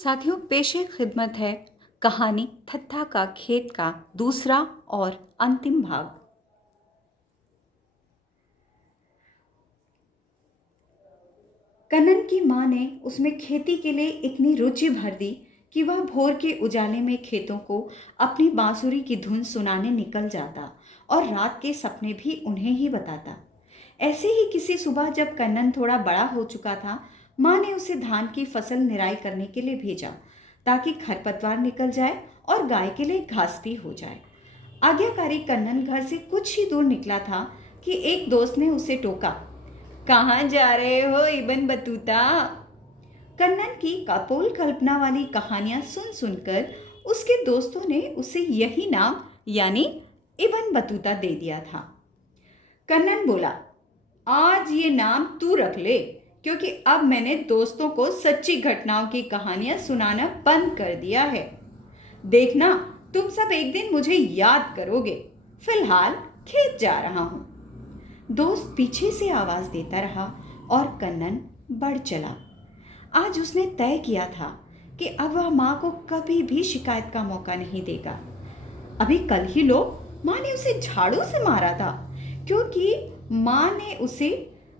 साथियों, पेशे खिदमत है कहानी थत्था का खेत का दूसरा और अंतिम भाग। कन्नन की माँ ने उसमें खेती के लिए इतनी रुचि भर दी कि वह भोर के उजाले में खेतों को अपनी बांसुरी की धुन सुनाने निकल जाता और रात के सपने भी उन्हें ही बताता। ऐसे ही किसी सुबह जब कन्नन थोड़ा बड़ा हो चुका था, माँ ने उसे धान की फसल निराई करने के लिए भेजा ताकि खरपतवार निकल जाए और गाय के लिए घास भी हो जाए। आज्ञाकारी कन्नन घर से कुछ ही दूर निकला था कि एक दोस्त ने उसे टोका। कहाँ जा रहे हो इबन बतूता? कन्नन की कपोल कल्पना वाली कहानियां सुन सुनकर उसके दोस्तों ने उसे यही नाम यानी इबन बतूता दे दिया था। कन्नन बोला, आज ये नाम तू रख ले, क्योंकि अब मैंने दोस्तों को सच्ची घटनाओं की कहानियां सुनाना बंद कर दिया है। देखना, तुम सब एक दिन मुझे याद करोगे। फिलहाल खेत जा रहा हूं। दोस्त पीछे से आवाज देता रहा और कन्नन बढ़ चला। आज उसने तय किया था कि अब वह माँ को कभी भी शिकायत का मौका नहीं देगा। अभी कल ही माँ ने उसे झाड़ू से मारा था, क्योंकि माँ ने उसे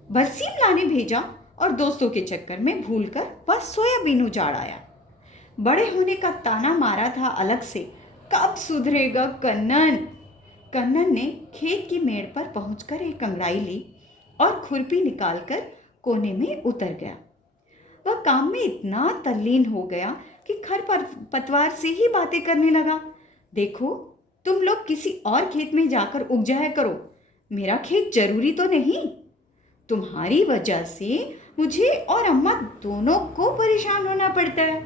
बरसीम लाने भेजा और दोस्तों के चक्कर में भूलकर वह सोयाबीन उजाड़ आया। बड़े होने का ताना मारा था अलग से। कब सुधरेगा कन्नन? कन्नन ने खेत की मेड़ पर पहुंचकर एक अंगड़ाई ली और खुरपी निकालकर कोने में उतर गया। वह काम में इतना तल्लीन हो गया कि खरपतवार से ही बातें करने लगा। देखो, तुम लोग किसी और खेत में जाकर उग जाया करो, मेरा खेत जरूरी तो नहीं। तुम्हारी वजह से मुझे और अम्मा दोनों को परेशान होना पड़ता है।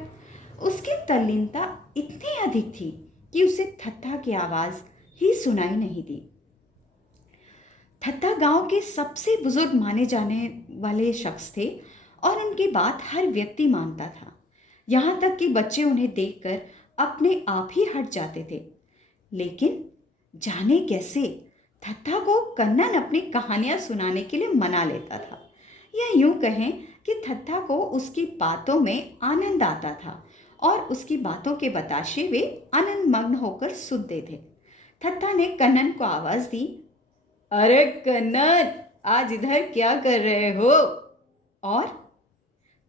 उसकी तल्लीनता इतनी अधिक थी कि उसे थत्था की आवाज ही सुनाई नहीं दी। थत्था गांव के सबसे बुजुर्ग माने जाने वाले शख्स थे और उनकी बात हर व्यक्ति मानता था। यहाँ तक कि बच्चे उन्हें देखकर अपने आप ही हट जाते थे। लेकिन जाने कैसे थत्था को कन्नन अपनी कहानियां सुनाने के लिए मना लेता था, या यूं कहें कि थत्था को उसकी बातों में आनंद आता था और उसकी बातों के बताशे वे आनंद मग्न होकर सुनते थे। थत्था ने कन्नन को आवाज दी, अरे कन्नन, आज इधर क्या कर रहे हो? और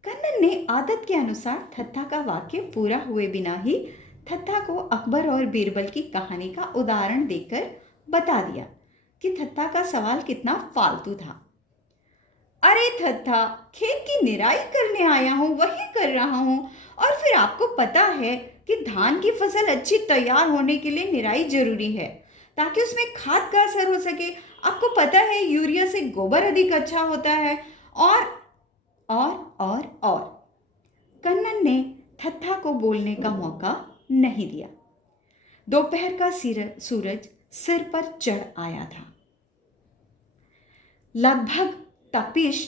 कन्नन ने आदत के अनुसार थत्था का वाक्य पूरा हुए बिना ही थत्था को अकबर और बीरबल की कहानी का उदाहरण देकर बता दिया कि थत्था का सवाल कितना फालतू था। अरे थत्था, खेत की निराई करने आया हूँ, वही कर रहा हूँ। और फिर आपको पता है कि धान की फसल अच्छी तैयार होने के लिए निराई जरूरी है, ताकि उसमें खाद का असर हो सके। आपको पता है यूरिया से गोबर अधिक अच्छा होता है। और और कन्नन ने थत्था को बोलने का मौका नहीं दिया। दोपहर का सूरज सिर पर चढ़ आया था। लगभग तपिश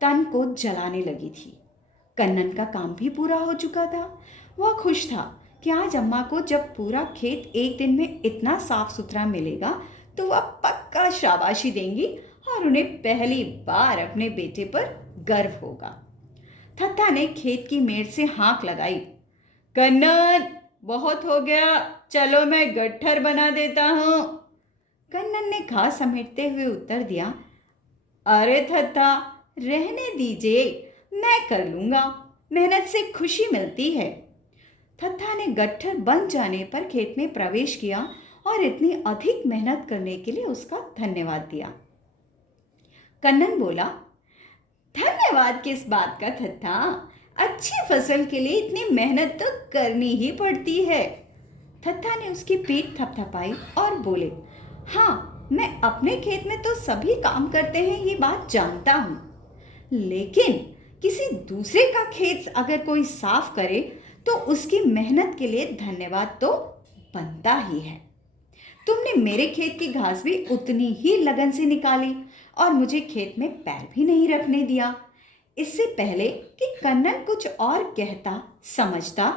तन को जलाने लगी थी। कन्नन का काम भी पूरा हो चुका था। वह खुश था कि आज अम्मा को जब पूरा खेत एक दिन में इतना साफ सुथरा मिलेगा तो वह पक्का शाबाशी देंगी और उन्हें पहली बार अपने बेटे पर गर्व होगा। थत्था ने खेत की मेड़ से हाँक लगाई, कन्नन, बहुत हो गया, चलो मैं गट्ठर बना देता हूं। कन्नन ने घास समेटते हुए उत्तर दिया, अरे थत्था, रहने दीजिए, मैं कर लूंगा, मेहनत से खुशी मिलती है। थत्था ने गट्ठर बन जाने पर खेत में प्रवेश किया और इतनी अधिक मेहनत करने के लिए उसका धन्यवाद दिया। कन्नन बोला, धन्यवाद किस बात का थत्था? अच्छी फसल के लिए इतनी मेहनत तो करनी ही पड़ती है। थत्था ने उसकी पीठ थपथपाई और बोले, हाँ, मैं अपने खेत में तो सभी काम करते हैं, ये बात जानता हूं। लेकिन किसी दूसरे का खेत अगर कोई साफ करे तो उसकी मेहनत के लिए धन्यवाद तो बनता ही है। तुमने मेरे खेत की घास भी उतनी ही लगन से निकाली और मुझे खेत में पैर भी नहीं रखने दिया। इससे पहले कि कन्नन कुछ और कहता समझता,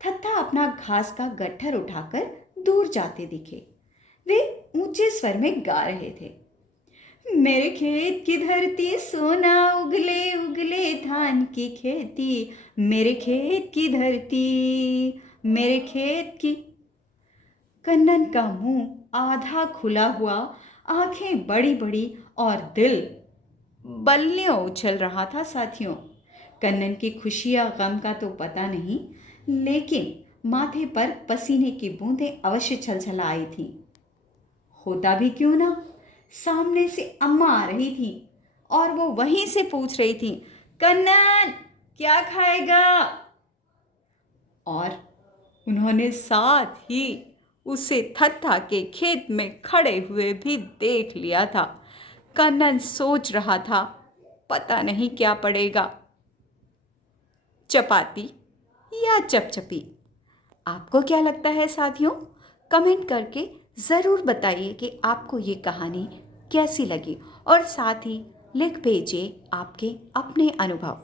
थत्था अपना घास का गट्ठर उठाकर दूर जाते दिखे। वे ऊंचे स्वर में गा रहे थे, मेरे खेत की धरती सोना, उगले उगले धान की खेती। मेरे खेत की धरती, मेरे खेत की। कन्नन का मुंह आधा खुला हुआ, आंखें बड़ी बड़ी और दिल बल्लियों उछल रहा था। साथियों, कन्नन की खुशी या गम का तो पता नहीं, लेकिन माथे पर पसीने की बूंदें अवश्य छलछला आई थी। होता भी क्यों ना, सामने से अम्मा आ रही थी और वो वहीं से पूछ रही थी, कन्नन क्या खाएगा? और उन्होंने साथ ही उसे थत्था के खेत में खड़े हुए भी देख लिया था। कन्नन सोच रहा था, पता नहीं क्या पड़ेगा, चपाती या चपचपी। आपको क्या लगता है साथियों? कमेंट करके ज़रूर बताइए कि आपको ये कहानी कैसी लगी, और साथ ही लिख भेजिए आपके अपने अनुभव।